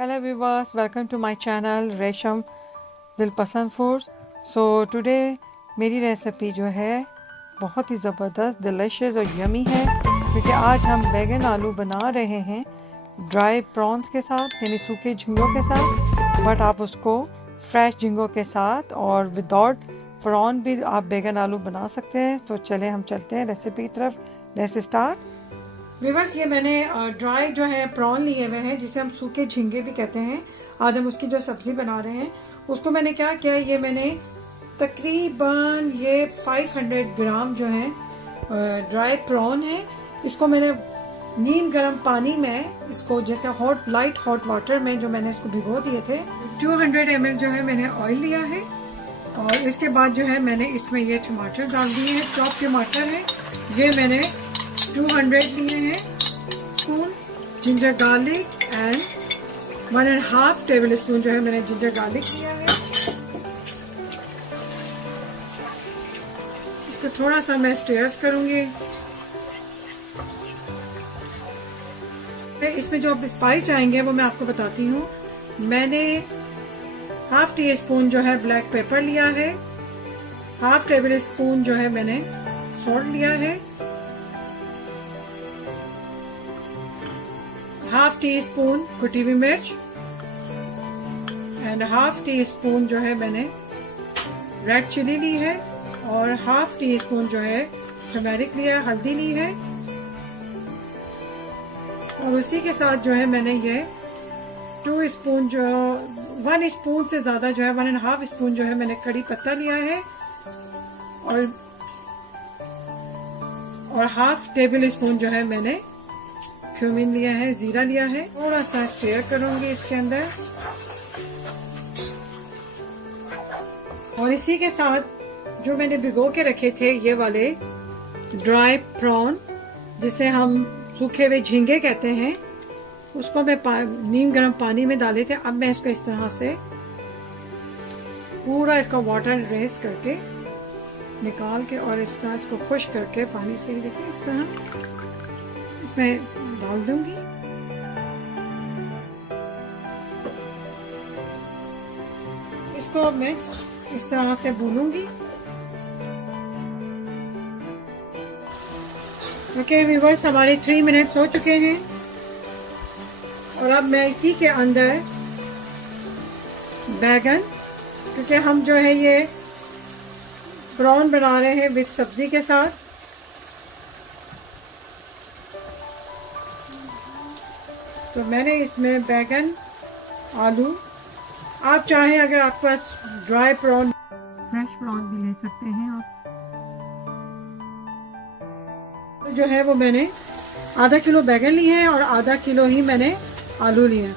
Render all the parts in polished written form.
Hello viewers, welcome to my channel रेशम दिलपसंद foods. So today मेरी recipe जो है बहुत ही ज़बरदस्त, डिलिशियस और यमी है, क्योंकि आज हम बैगन आलू बना रहे हैं ड्राई प्रॉन्स के साथ, यानी सूखे झींगों के साथ। बट आप उसको फ्रेश झींगों के साथ और विदाउट प्रॉन भी आप बैगन आलू बना सकते हैं। तो चले हम चलते हैं रेसिपी की तरफ। Let's start. व्यूअर्स, ये मैंने ड्राई जो है प्रॉन लिए हुए हैं, जिसे हम सूखे झींगे भी कहते हैं। आज हम उसकी जो सब्ज़ी बना रहे हैं, उसको मैंने क्या किया, ये मैंने तकरीबन ये 500 ग्राम जो है ड्राई प्रॉन है, इसको मैंने नीम गर्म पानी में, इसको जैसे लाइट हॉट वाटर में जो मैंने इसको भिगो दिए थे। 200 ml जो है मैंने ऑयल लिया है, और इसके बाद जो है मैंने इसमें ये टमाटर डाल दिए हैं, चॉप टमाटर है। ये मैंने 200 लिए हैं spoon ginger garlic and 1.5 table spoon जो है मैंने जिंजर गार्लिक लिया है। इसको थोड़ा सा मैं स्टीयर्स करूंगी। इसमें जो स्पाइस चाहेंगे वो मैं आपको बताती हूँ। मैंने 1/2 टीस्पून जो है ब्लैक पेपर लिया है, 1/2 टेबल स्पून जो है मैंने सॉल्ट लिया है, 1/2 टीस्पून कुटी हुई मिर्च एंड 1/2 टीस्पून जो है मैंने रेड चिली ली है, और 1/2 टीस्पून जो है टर्मेरिक लिया है, हल्दी ली है। और उसी के साथ जो है मैंने ये 2 स्पून जो 1 स्पून से ज़्यादा जो है 1.5 स्पून जो है मैंने कड़ी पत्ता लिया है, और 1/2 टेबल स्पून जो है मैंने क्यूमिन लिया है, जीरा लिया है। थोड़ा सा स्टीयर करूंगी इसके अंदर, और इसी के साथ जो मैंने भिगो के रखे थे ये वाले ड्राई प्रॉन, जिसे हम सूखे हुए झींगे कहते हैं, उसको मैं नीम गर्म पानी में डाले थे। अब मैं इसको इस तरह से पूरा इसका वाटर रेस करके निकाल के, और इस तरह इसको खुश्क करके पानी से ही देखिए इस तरह इसमें डाल दूंगी। इसको मैं इस तरह से भूनूंगी। ओके व्यूअर्स, हमारे 3 मिनट्स हो चुके हैं, और अब मैं इसी के अंदर बैगन, क्योंकि हम जो है ये प्रॉन बना रहे हैं विद सब्जी के साथ, तो मैंने इसमें बैगन आलू, आप चाहें अगर आपके पास ड्राई प्रॉन फ्रेश प्रॉन भी ले सकते हैं आप। तो जो है वो मैंने आधा किलो बैगन लिए हैं और आधा किलो ही मैंने आलू लिए हैं,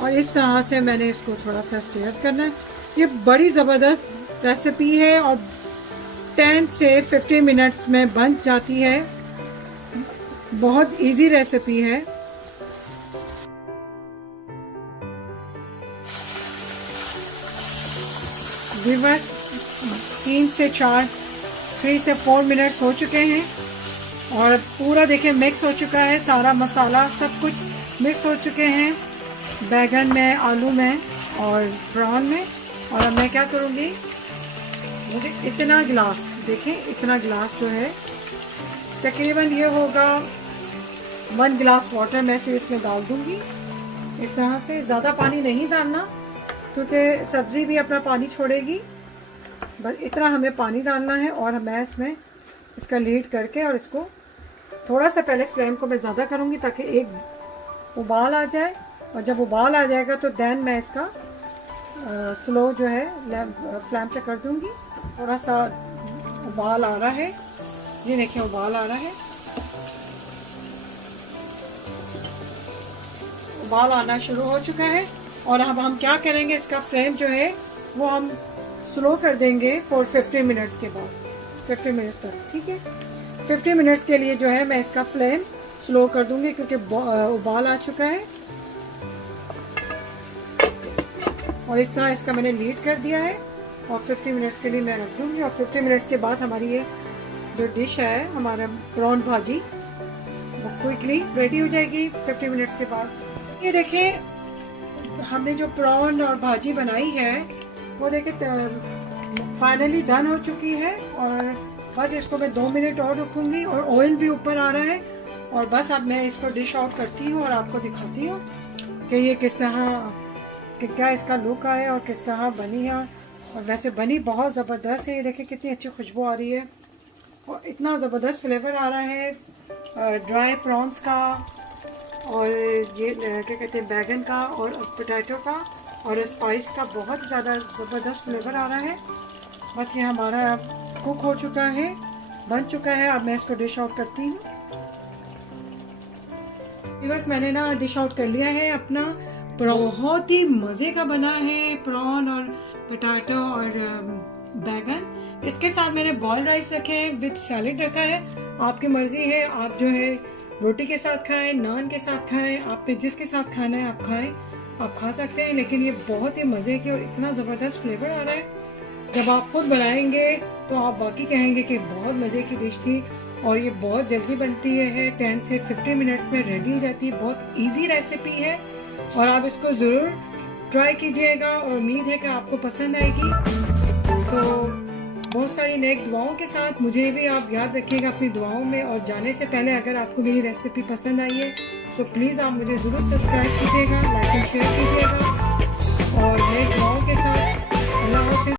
और इस तरह से मैंने इसको थोड़ा सा स्टीयर करना है। ये बड़ी ज़बरदस्त रेसिपी है और 10 से 15 मिनट्स में बन जाती है। बहुत इजी रेसिपी है। व्यूअर्स, 3 से 4 मिनट्स हो चुके हैं, और पूरा देखिए मिक्स हो चुका है, सारा मसाला सब कुछ मिक्स हो चुके हैं बैगन में, आलू में और प्रॉन में। और अब मैं क्या करूँगी, मुझे इतना गिलास, देखें इतना गिलास जो है, तकरीबन ये होगा 1 गिलास वाटर मैं से इसमें डाल दूँगी। इस तरह से ज़्यादा पानी नहीं डालना, क्योंकि सब्ज़ी भी अपना पानी छोड़ेगी, बस इतना हमें पानी डालना है। और मैं इसमें इसका लीड करके, और इसको थोड़ा सा पहले फ्लेम को मैं ज़्यादा करूँगी ताकि एक उबाल आ जाए, और जब उबाल आ जाएगा तो देन मैं इसका स्लो जो है फ्लेम पे कर दूँगी। थोड़ा सा उबाल आ रहा है, ये देखिए उबाल आ रहा है, उबाल आना शुरू हो चुका है। और अब हम क्या करेंगे, इसका फ्लेम जो है वो हम स्लो कर देंगे फॉर 50 मिनट्स के बाद, 50 मिनट्स तक, ठीक है। 50 मिनट्स के लिए जो है मैं इसका फ्लेम स्लो कर दूंगी, क्योंकि उबाल आ चुका है। और इस तरह इसका मैंने लीड कर दिया है, और 50 मिनट्स के लिए मैं रख दूंगी। और 50 मिनट्स के बाद हमारी ये जो डिश है, हमारा प्रॉन भाजी, वो क्विकली रेडी हो जाएगी 50 मिनट्स के बाद। ये देखें हमने जो प्रॉन और भाजी बनाई है वो देखिए फाइनली डन हो चुकी है। और बस इसको मैं 2 मिनट और रखूंगी और ऑयल भी ऊपर आ रहा है। और बस अब मैं इसको डिश आउट करती हूँ और आपको दिखाती हूँ कि ये किस तरह कि क्या इसका लुक आया और किस तरह बनी है। और वैसे बनी बहुत ज़बरदस्त है। ये देखिए कितनी अच्छी खुशबू आ रही है और इतना ज़बरदस्त फ्लेवर आ रहा है ड्राई प्रॉन्स का और ये क्या कहते हैं बैगन का और पोटैटो का और स्पाइस का। बहुत ज़्यादा ज़बरदस्त फ्लेवर आ रहा है। बस ये हमारा कुक हो चुका है, बन चुका है। अब मैं इसको डिश आउट करती हूँ। बस मैंने ना डिश आउट कर लिया है अपना। बहुत ही मज़े का बना है प्रॉन और पोटैटो और बैगन। इसके साथ मैंने बॉयल राइस रखे हैं विद सैलेड रखा है। आपकी मर्जी है, आप जो है रोटी के साथ खाएं, नान के साथ खाएं, आपने जिसके साथ खाना है आप खाएं, आप खा सकते हैं। लेकिन ये बहुत ही मज़े की और इतना ज़बरदस्त फ्लेवर आ रहा है। जब आप खुद बनाएंगे तो आप वाकई कहेंगे कि बहुत मज़े की डिश थी। और ये बहुत जल्दी बनती है, 10 से 15 मिनट्स में रेडी हो जाती है। बहुत इजी रेसिपी है और आप इसको ज़रूर ट्राई कीजिएगा और उम्मीद है कि आपको पसंद आएगी। तो बहुत सारी नेक दुआओं के साथ मुझे भी आप याद रखिएगा अपनी दुआओं में। और जाने से पहले अगर आपको मेरी रेसिपी पसंद आई है तो प्लीज़ आप मुझे ज़रूर सब्सक्राइब कीजिएगा, लाइक एंड शेयर कीजिएगा और नेक दुआओं के साथ